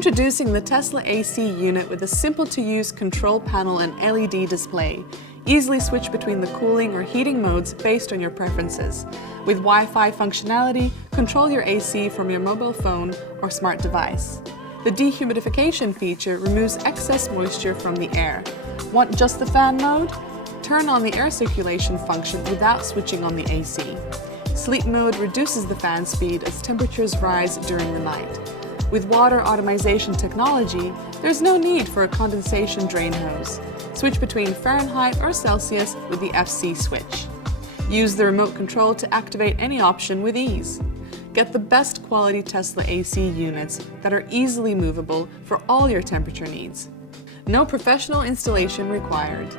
Introducing the Tesla AC unit with a simple-to-use control panel and LED display. Easily switch between the cooling or heating modes based on your preferences. With Wi-Fi functionality, control your AC from your mobile phone or smart device. The dehumidification feature removes excess moisture from the air. Want just the fan mode? Turn on the air circulation function without switching on the AC. Sleep mode reduces the fan speed as temperatures rise during the night. With water automation technology, there's no need for a condensation drain hose. Switch between Fahrenheit or Celsius with the FC switch. Use the remote control to activate any option with ease. Get the best quality Tesla AC units that are easily movable for all your temperature needs. No professional installation required.